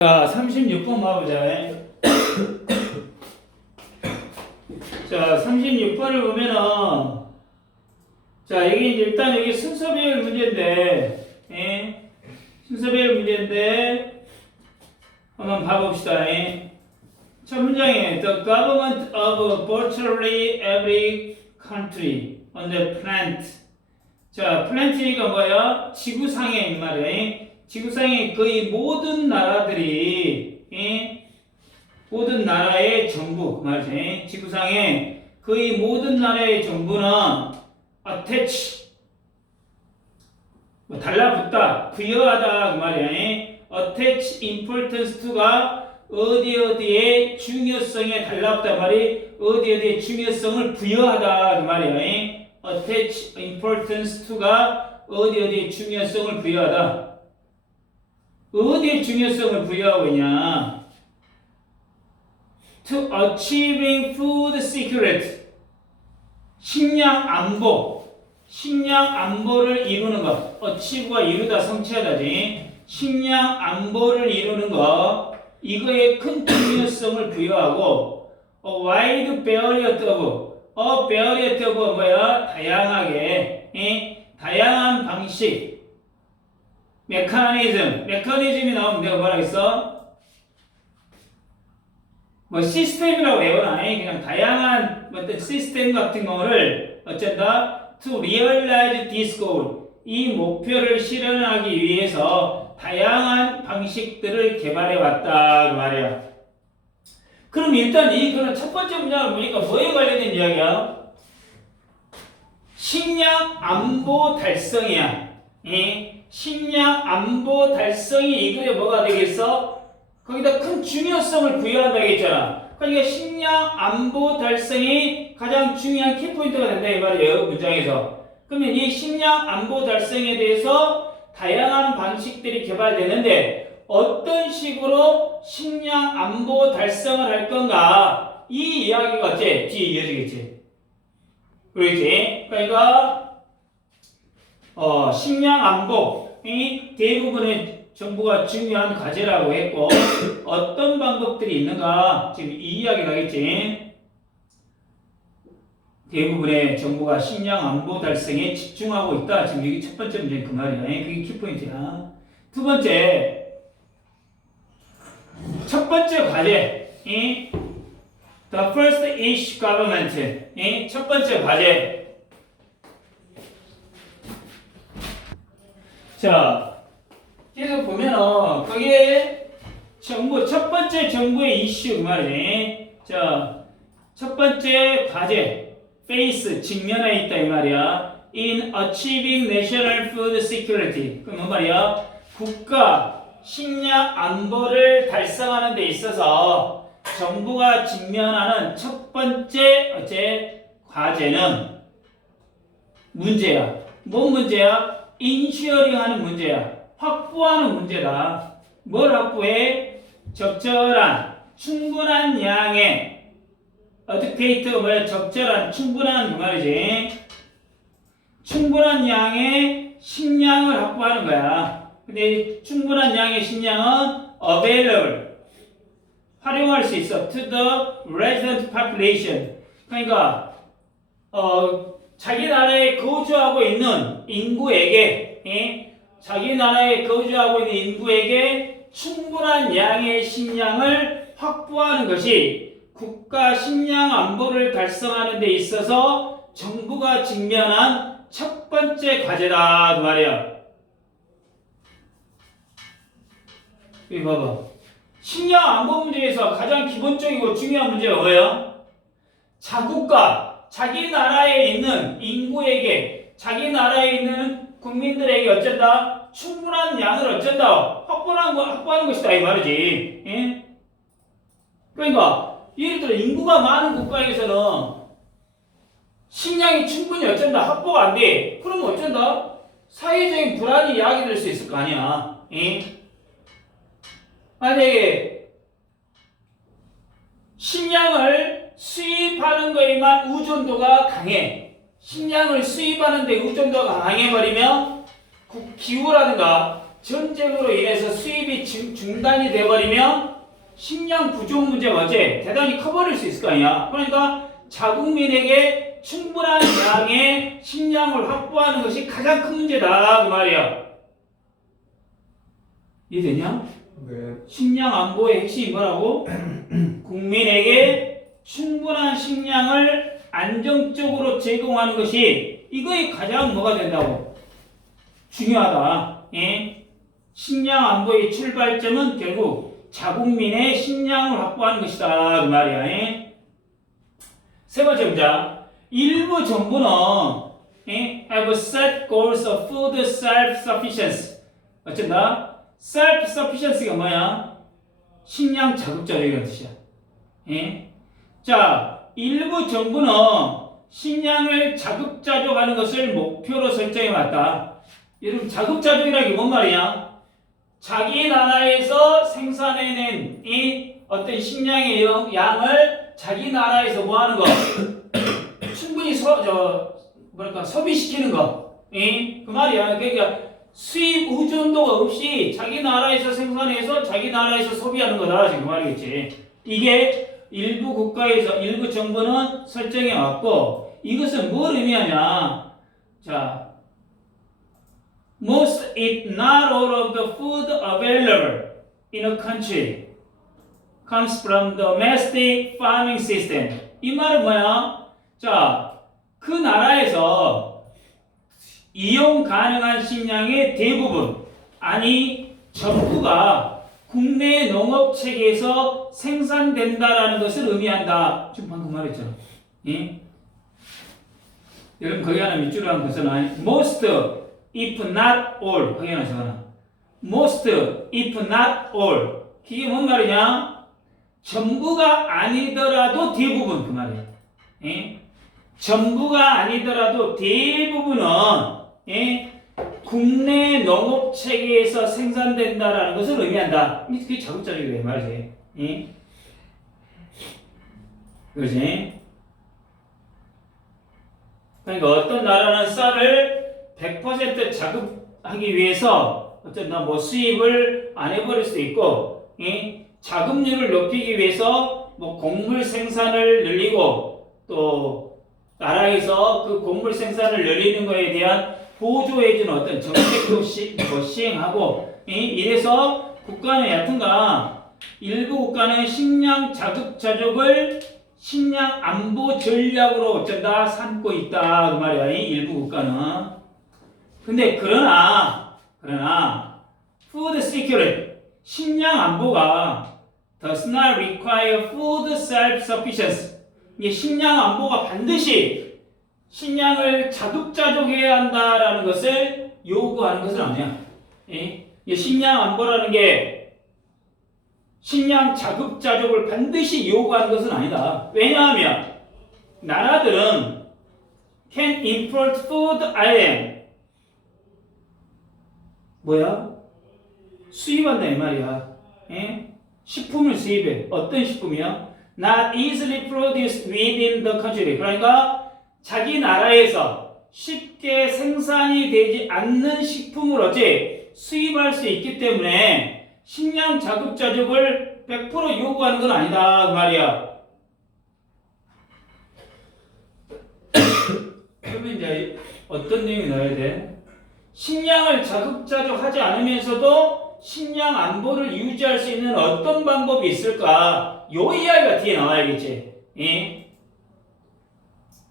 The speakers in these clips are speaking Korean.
자, 36번 봐보자. 자, 36번을 보면은, 자, 여기 이제 일단 여기 순서배열 문제인데, 순서배열 문제인데, 한번 봐봅시다. 첫 문장에, The government of virtually every country on the planet. 자, 플랜트가 뭐야? 지구상의 이 말이야. 지구상의 거의 모든 나라들이 모든 나라의 정부 그 말이지. 지구상의 거의 모든 나라의 정부는 attach 뭐 달라붙다 부여하다 그 말이야. attach importance to가 어디에 중요성에 달라붙다 말이 어디에 중요성을 부여하다 그 말이야. attach importance to가 어디에 중요성을 부여하다. 어디에 중요성을 부여하고 있냐? To achieving food security. 식량 안보를 이루는 것. achieve가 이루다, 성취하다지. 식량 안보를 이루는 것. 이거에 큰 중요성을 부여하고 a wide variety of 뭐야? 다양하게, 다양한 방식. 메커니즘이 나오면 내가 뭐라 했어? 뭐 시스템이라고 외워놔. 그냥 다양한 어떤 시스템 같은 거를 어쩐다? To realize this goal. 이 목표를 실현하기 위해서 다양한 방식들을 개발해 왔다 그 말이야. 그럼 일단 이거는 첫 번째 문장을 보니까 뭐에 관련된 이야기야? 식량 안보 달성이야. 식량 안보 달성이 이거에 뭐가 되겠어? 거기다 큰 중요성을 부여한다고 했잖아. 그러니까 식량 안보 달성이 가장 중요한 키포인트가 된다 이 말이에요. 문장에서. 그러면 이 식량 안보 달성에 대해서 다양한 방식들이 개발되는데 어떤 식으로 식량 안보 달성을 할 건가? 이 이야기가 어째? 뒤에 이어지겠지. 그렇지? 그러니까 식량 안보이 대부분의 정부가 중요한 과제라고 했고 어떤 방법들이 있는가 지금 이 이야기가 하겠지. 대부분의 정부가 식량 안보 달성에 집중하고 있다. 지금 이게 첫 번째 문제는 그 말이야. 그게 키포인트야. 두 번째, 첫 번째 과제, the first each government, 첫 번째 과제. 자, 계속 보면은 거기에 정부 첫 번째 정부의 이슈 그 말이네. 자, 첫 번째 과제, face 직면해 있다 이 말이야. In achieving national food security. 그 뭐 말이야? 국가 식량 안보를 달성하는 데 있어서 정부가 직면하는 첫 번째 과제는 문제야. 뭔 문제야? 인슈어링 하는 문제야. 확보하는 문제다. 뭘 확보해? 적절한, 충분한 양의 어드케이트가 뭐야? 적절한, 충분한 그 말이지. 충분한 양의 식량을 확보하는 거야. 근데 충분한 양의 식량은 available. 활용할 수 있어. To the resident population. 그러니까 자기 나라에 거주하고 있는 인구에게 자기 나라에 거주하고 있는 인구에게 충분한 양의 식량을 확보하는 것이 국가 식량 안보를 달성하는 데 있어서 정부가 직면한 첫 번째 과제다 그 말이야. 여기 봐봐. 식량 안보 문제에서 가장 기본적이고 중요한 문제가 뭐예요? 자국가 자기 나라에 있는 인구에게, 자기 나라에 있는 국민들에게 어쩐다? 충분한 양을 어쩐다? 확보하는 것이다 이 말이지. 그러니까 예를 들어 인구가 많은 국가에서는 식량이 충분히 어쩐다? 확보가 안 돼. 그러면 어쩐다? 사회적인 불안이 야기될 수 있을 거 아니야. 만약에 식량을 수입하는 거에만 의존도가 강해. 식량을 수입하는 데 의존도가 강해버리면 기후라든가 전쟁으로 인해서 수입이 중단이 돼버리면 식량 부족 문제가 어째 대단히 커버릴 수 있을 거 아니야. 그러니까 자국민에게 충분한 양의 식량을 확보하는 것이 가장 큰 문제다 그 말이야. 이해되냐? 네. 식량 안보의 핵심이 뭐라고? 국민에게 충분한 식량을 안정적으로 제공하는 것이 이거에 가장 뭐가 된다고? 중요하다. 예? 식량 안보의 출발점은 결국 자국민의 식량을 확보하는 것이다 그 말이야. 예? 세 번째 문장. 일부 정부는 have set goals of food self-sufficiency. 어쩐다? self-sufficiency가 뭐야? 식량 자급자족이라는 뜻이야. 예? 자, 일부 정부는 식량을 자급자족하는 것을 목표로 설정해 왔다. 여러분, 자급자족이라는 게 뭔 말이야? 자기 나라에서 생산해낸 이 어떤 식량의 양을 자기 나라에서 뭐 하는 거? 충분히 소비시키는 거. 예? 그 말이야. 그러니까 수입 의존도가 없이 자기 나라에서 생산해서 자기 나라에서 소비하는 거다. 지금 그 말이겠지. 이게 일부 국가에서 일부 정부는 설정해 왔고 이것은 뭘 의미하냐? 자, most if not all of the food available in a country comes from domestic farming system. 이 말은 뭐야? 자, 그 나라에서 이용 가능한 식량의 대부분, 아니 전부가 국내 농업 체계에서 생산된다라는 것을 의미한다. 지금 방금 말했잖아. 예? 여러분 거기 하나 밑줄을 한번 벗어나. Most, if not all. 거기 하나 적어놔. Most, if not all. 이게 뭔 말이냐? 전부가 아니더라도 대부분 그 말이야. 예? 전부가 아니더라도 대부분은 국내 농업 체계에서 생산된다라는 것을 의미한다. 그게 자급자족이래 말이지. 그렇지? 그러니까 어떤 나라는 쌀을 100% 자급하기 위해서 어쩐다 뭐 수입을 안 해버릴 수도 있고, 자급률을 높이기 위해서 뭐 곡물 생산을 늘리고 또 나라에서 그 곡물 생산을 늘리는 것에 대한 보조해주는 어떤 정책도 시행하고 이래서 국가는 여튼가 일부 국가는 식량 자급자족을 식량 안보 전략으로 어쩐다 삼고 있다 그 말이야. 일부 국가는. 근데 그러나 food security 식량 안보가 does not require food self-sufficiency. 이 식량 안보가 반드시 식량을 자급자족해야 한다라는 것을 요구하는 것은 아니야. 이 식량 안보라는 게 식량 자급자족을 반드시 요구하는 것은 아니다. 왜냐하면 나라들은 can import food item 뭐야? 수입한다 이 말이야. 식품을 수입해. 어떤 식품이야? Not easily produced within the country. 그러니까 자기 나라에서 쉽게 생산이 되지 않는 식품을 어째 수입할 수 있기 때문에 식량 자급자족을 100% 요구하는 건 아니다 그 말이야. 그러면 이제 어떤 내용이 나와야 돼? 식량을 자급자족하지 않으면서도 식량 안보를 유지할 수 있는 어떤 방법이 있을까? 요 이야기가 뒤에 나와야겠지.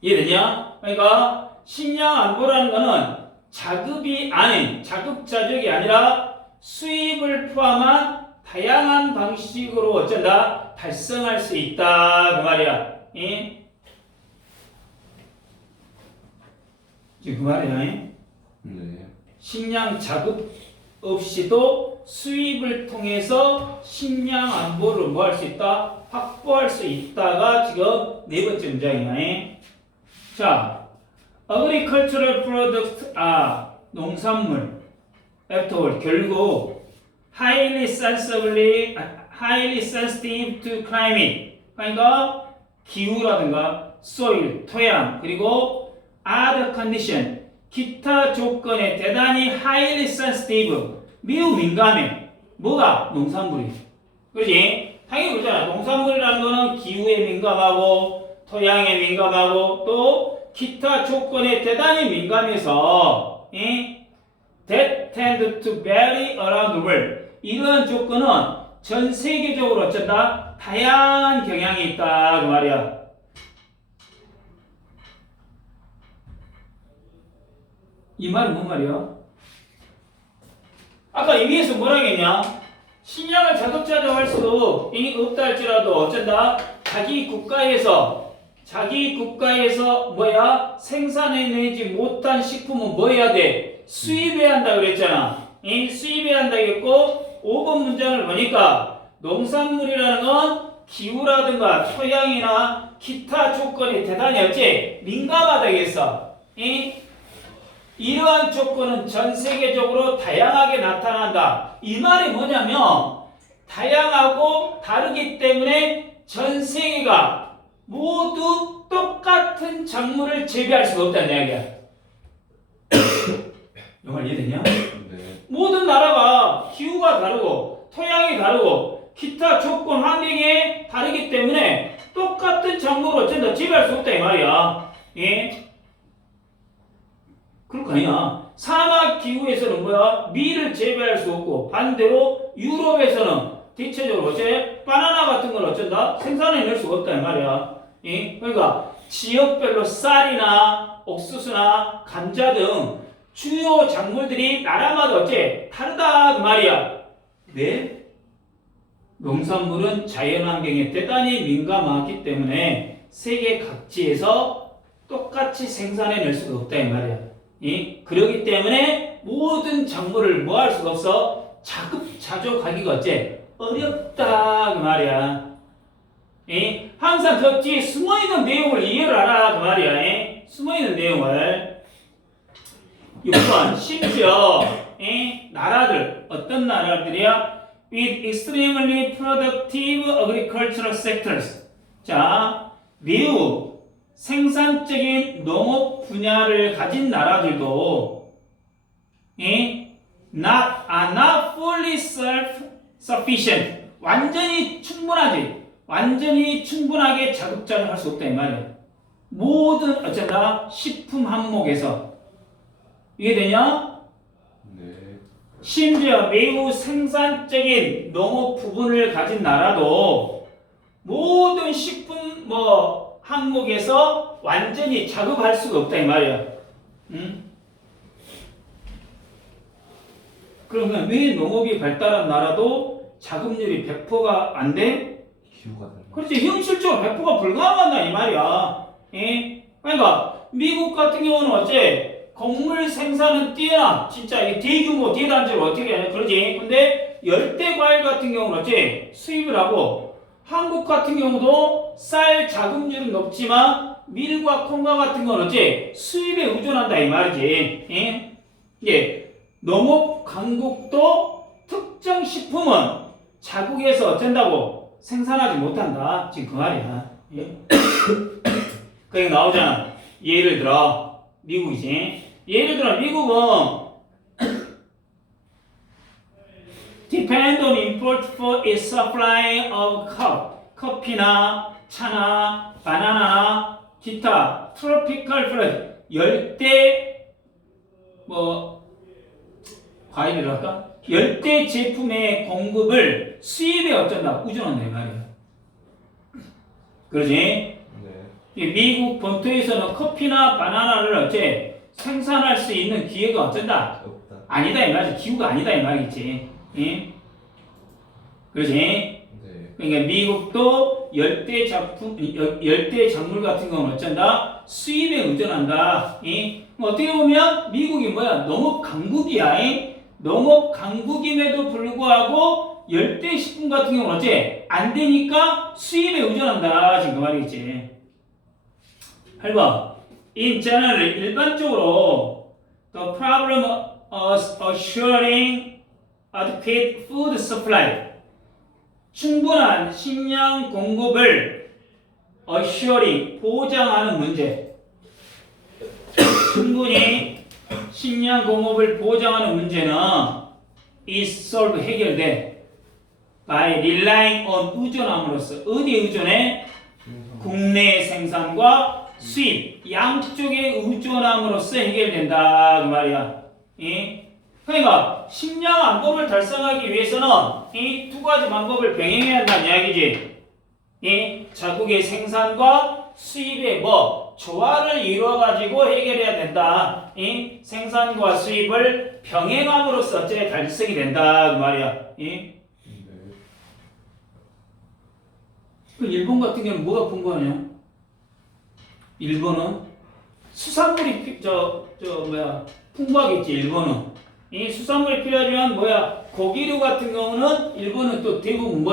이해되냐? 그러니까 식량 안보라는 거는 자급이 아닌 자급자족이 아니라 수입을 포함한 다양한 방식으로 어쩐다 달성할 수 있다 그 말이야. 지금 그 말이야. 네. 식량 자급 없이도 수입을 통해서 식량 안보를 뭐 할 수 있다? 확보할 수 있다가 지금 네 번째 문장이야. 자, agricultural products 농산물 afterward 결국 highly sensitive to climate 그러니까 기후라든가 soil 토양 그리고 other condition 기타 조건에 대단히 highly sensitive 매우 민감해. 뭐가? 농산물이. 그렇지? 당연히 그렇잖아. 농산물이라는 거는 기후에 민감하고 토양에 민감하고 또 기타 조건에 대단히 민감해서 that tend to vary around the world. 이러한 조건은 전 세계적으로 어쩐다? 다양한 경향이 있다 그 말이야. 이 말은 뭔 말이야? 아까 이 위에서 뭐라 했냐? 식량을 자급자족 할 수 없다 할지라도 어쩐다? 자기 국가에서 뭐야? 생산해내지 못한 식품은 뭐 해야 돼? 수입해야 한다 그랬잖아. 수입해야 한다겠고 5번 문장을 보니까 농산물이라는 건 기후라든가 토양이나 기타 조건이 대단히 어째 민감하다겠어. 이러한 조건은 전 세계적으로 다양하게 나타난다. 이 말이 뭐냐면 다양하고 다르기 때문에 전 세계가 모두 똑같은 작물을 재배할 수가 없다는 이야기야. 이 말 이해되냐? 네. 모든 나라가 기후가 다르고 토양이 다르고 기타 조건 환경이 다르기 때문에 똑같은 작물을 어쩐다 재배할 수 없다 이 말이야. 그럴 거 아니야. 사막 기후에서는 뭐야? 밀을 재배할 수 없고 반대로 유럽에서는 대체적으로 어째 바나나 같은 걸 어쩐다 생산해낼 수가 없다 이 말이야. 그러니까 지역별로 쌀이나 옥수수나 감자 등 주요 작물들이 나라마다 어째 다르다 그 말이야. 네? 농산물은 자연환경에 대단히 민감하기 때문에 세계 각지에서 똑같이 생산해낼 수가 없다 이 말이야. 그러기 때문에 모든 작물을 뭐 할 수가 없어? 자급자족하기가 어째 어렵다 그 말이야. 항상 저 뒤에 숨어있는 내용을 이해를 하라 그 말이야. 숨어있는 내용을 6번 심지어 나라들 어떤 나라들이야? with extremely productive agricultural sectors. 자, 매우 생산적인 농업 분야를 가진 나라들도 not fully self-sufficient. 완전히 충분하게 자급자족할 수 없다 이 말이야. 모든 어쩐다 식품 항목에서 이해되냐? 네. 심지어 매우 생산적인 농업 부분을 가진 나라도 모든 식품 항목에서 완전히 자급할 수가 없다 이 말이야. 그러면 왜 농업이 발달한 나라도 자급률이 100%가 안 돼? 기후가 달라. 그렇지. 현실적으로 100%가 불가능하다 이 말이야. 그러니까 미국 같은 경우는 어째 곡물 생산은 뛰어나. 진짜 이 대규모 대단지를 어떻게 하냐. 그러지. 근데 열대 과일 같은 경우는 어째 수입을 하고 한국 같은 경우도 쌀 자급률은 높지만 밀과 콩과 같은 건 어째 수입에 의존한다 이 말이지. 농업 강국도 특정 식품은 자국에서 어쩐다고 생산하지 못한다. 지금 그 말이야. 그게 나오잖아. 예를 들어 미국이지. 예를 들어 미국은 depend on import for its supply of 커피나 차나 바나나나 기타 트로피컬 프루트 열대 과일이랄까? 열대 제품의 공급을 수입에 어쩐다 의존한다 이 말이야. 그러지? 네. 미국 본토에서는 커피나 바나나를 어째 생산할 수 있는 기회가 어쩐다? 없다. 아니다 이 말이지. 기후가 아니다 이 말이지. 그러지? 네. 그러니까 미국도 열대 작물 같은 경우는 어쩐다? 수입에 의존한다. 어떻게 보면 미국이 뭐야? 농업 강국이야. 농업 강국임에도 불구하고 열대 식품 같은 경우는 어째 안 되니까 수입에 의존한다. 지금 그 말이겠지. 8번. In general, 일반적으로 the problem of assuring adequate food supply. 충분한 식량 공급을 assuring 보장하는 문제. 충분히 식량 공급을 보장하는 문제는 is solved 해결돼. by relying on 의존함으로써 어디에 의존해? 국내 생산과 수입 양쪽에 의존함으로써 해결된다 그 말이야. 그러니까 식량 안보를 달성하기 위해서는 이 두 가지 방법을 병행해야 한다는 이야기지. 자국의 생산과 수입의 조화를 이루어 가지고 해결해야 된다. 생산과 수입을 병행함으로써 어째 달성이 된다 그 말이야. 네. 그 일본 같은 경우는 뭐가 풍부하냐? 일본은 수산물이 풍부하겠지. 일본은 이 수산물이 필요하지만 고기류 같은 경우는 일본은 또 대부분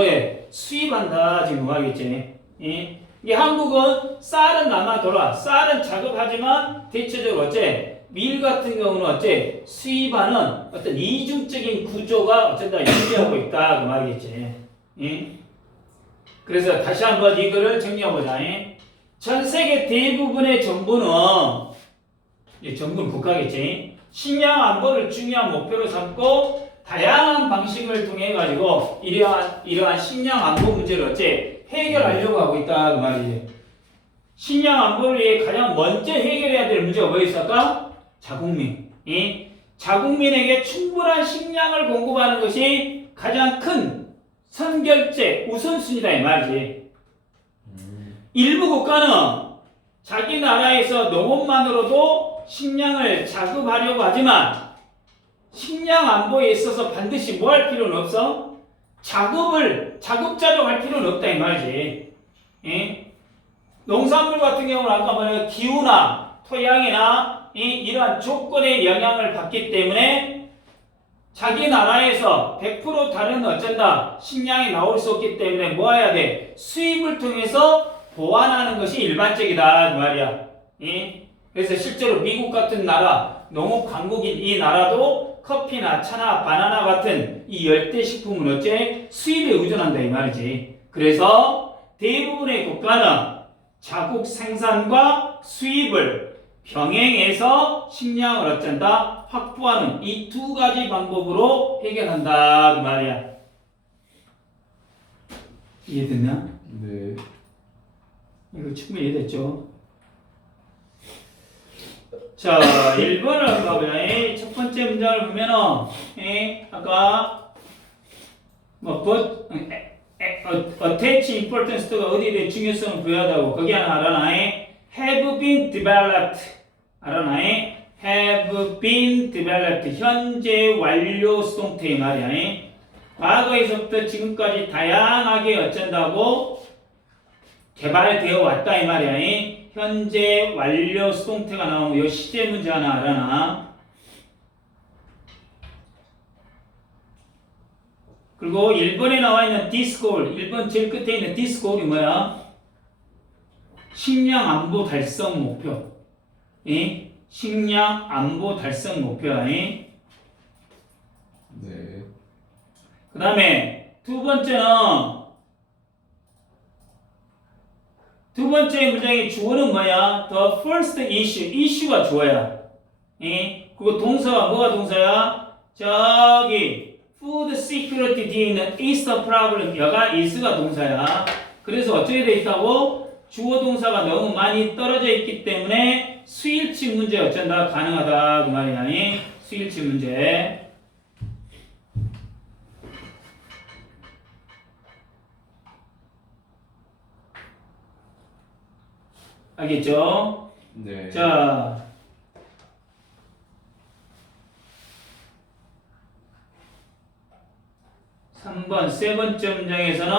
수입한다 지금 하겠지. 이 한국은 쌀은 남아돌아. 쌀은 작업하지만 대체적으로 어째 밀 같은 경우는 어째 수입하는 어떤 이중적인 구조가 어쩐다 유지하고 있다 그 말이겠지. 그래서 다시 한번 이거를 정리해보자. 전 세계 대부분의 정부는 국가겠지. 식량 안보를 중요한 목표로 삼고 다양한 방식을 통해 가지고 이러한 식량 안보 문제를 어째 해결하려고 하고 있다 그 말이지. 식량 안보를 위해 가장 먼저 해결해야 될 문제가 뭐 있을까? 자국민. 자국민에게 충분한 식량을 공급하는 것이 가장 큰 선결제 우선순위다 이 말이지. 일부 국가는 자기 나라에서 농업만으로도 식량을 자급하려고 하지만 식량 안보에 있어서 반드시 뭐 할 필요는 없어? 자급자족 할 필요는 없다 이 말이지. 농산물 같은 경우는 아까 기후나 토양이나 이러한 조건의 영향을 받기 때문에 자기 나라에서 100% 다른 어쩐다 식량이 나올 수 없기 때문에 뭐 해야 돼? 수입을 통해서 보완하는 것이 일반적이다 그 말이야. 그래서 실제로 미국 같은 나라 농업 강국인 이 나라도 커피나 차나 바나나 같은 이 열대 식품은 어째 수입에 의존한다 이 말이지. 그래서 대부분의 국가는 자국 생산과 수입을 병행해서 식량을 어쩐다 확보하는 이 두 가지 방법으로 해결한다 그 말이야. 이해됐냐? 네. 이거 충분히 이해됐죠? 자, 1번을 가보자. 첫 번째 문장을 보면은 아까 attach importance가 어디에 대해 중요성을 부여하다고 거기 하나 알아나? have been developed 알아나? have been developed 현재 완료 수동태 말이야. 과거에서부터 지금까지 다양하게 어쩐다고 개발되어 왔다 이 말이야. 현재 완료 수동태가 나오면 이 시제 문제 하나 알아나. 그리고 1번에 나와 있는 this goal, 1번 제일 끝에 있는 this goal이 뭐야? 식량 안보 달성 목표. 식량 안보 달성 목표야. 네. 그 다음에 두 번째 문장의 주어는 뭐야? The first issue. issue가 주어야. 그리고 동사가 뭐가 동사야? 저기 food security 뒤에 있는 is the problem. 여가 is가 동사야. 그래서 어떻게 돼 있다고? 주어 동사가 너무 많이 떨어져 있기 때문에 수일치 문제 어쩐다 가능하다 그 말이야. 수일치 문제. 알겠죠? 네. 자, 3번 세 번째 문장에서는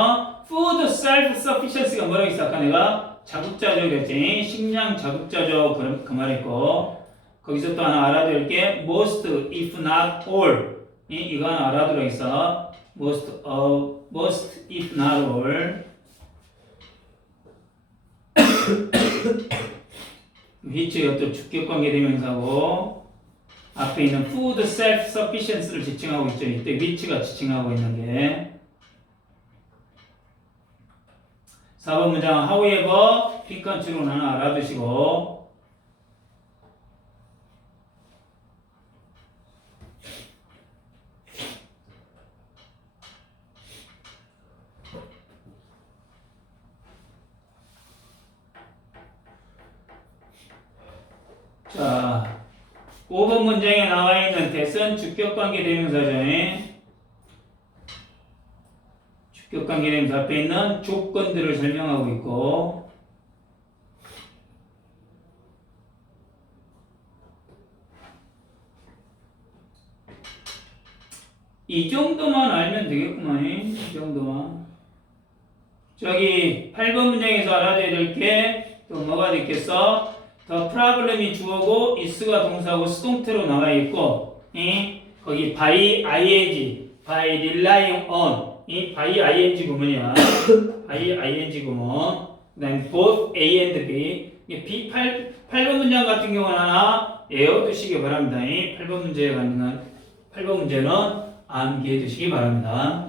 food self-sufficiency가 뭐라고 했어? 아까 내가 자급자족 그랬지. 식량 자급자족 그 말했고 거기서 또 하나 알아둘 게 most if not all 이거 하나 알아두라 했어. most if not all which가 또 주격관계 대명사고 앞에 있는 food self-sufficiency를 지칭하고 있죠. 이때 which가 지칭하고 있는 게 4번 문장 however 빈칸치로 하나 알아두시고 자, 5번 문장에 나와 있는 대선 주격관계 대명사전에 주격관계 대명사 앞에 있는 조건들을 설명하고 있고 이 정도만 알면 되겠구만. 이 정도만. 저기 8번 문장에서 알아둬야 될 게 또 뭐가 있겠어? 더 프라블럼이 주어고 is가 동사고 수동태로 나와 있고 거기 by ing, by relying on 이 by ing 구문이야. by ing 구문. 그다음 both A and B. 8번 문장 같은 경우는 하나 외워두시기 바랍니다. 8번 문제에 관한 8번 문제는 암기해 두시기 바랍니다.